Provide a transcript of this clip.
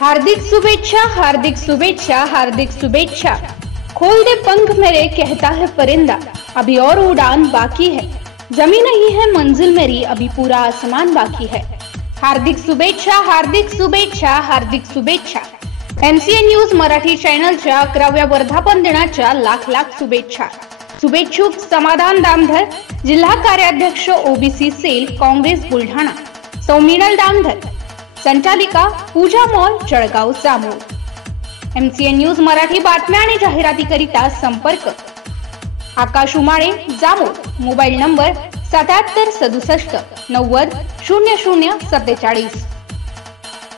हार्दिक शुभेच्छा, हार्दिक शुभेच्छा, हार्दिक शुभेच्छा। खोल दे पंख मेरे, कहता है परिंदा, अभी और उड़ान बाकी है। जमीन नहीं है मंजिल मेरी, अभी पूरा आसमान बाकी है। हार्दिक शुभेच्छा, हार्दिक शुभेच्छा, हार्दिक शुभेच्छा। MCN न्यूज मराठी चॅनलच्या 11व्या वर्धापन दिनाच्या लाख लाख शुभेच्छा। शुभेच्छुक समाधान दामधर, जिल्हा कार्याध्यक्ष OBC सेल काँग्रेस बुलढाणा, सौमिनल दामधर, संचालिका Pooja mall Jalgaon Jamod. MCN news Marathi बातम्या आणि जाहिरातीकरिता संपर्क आकाश उमाळे जामोद, मोबाईल नंबर 77 67 90 00 47।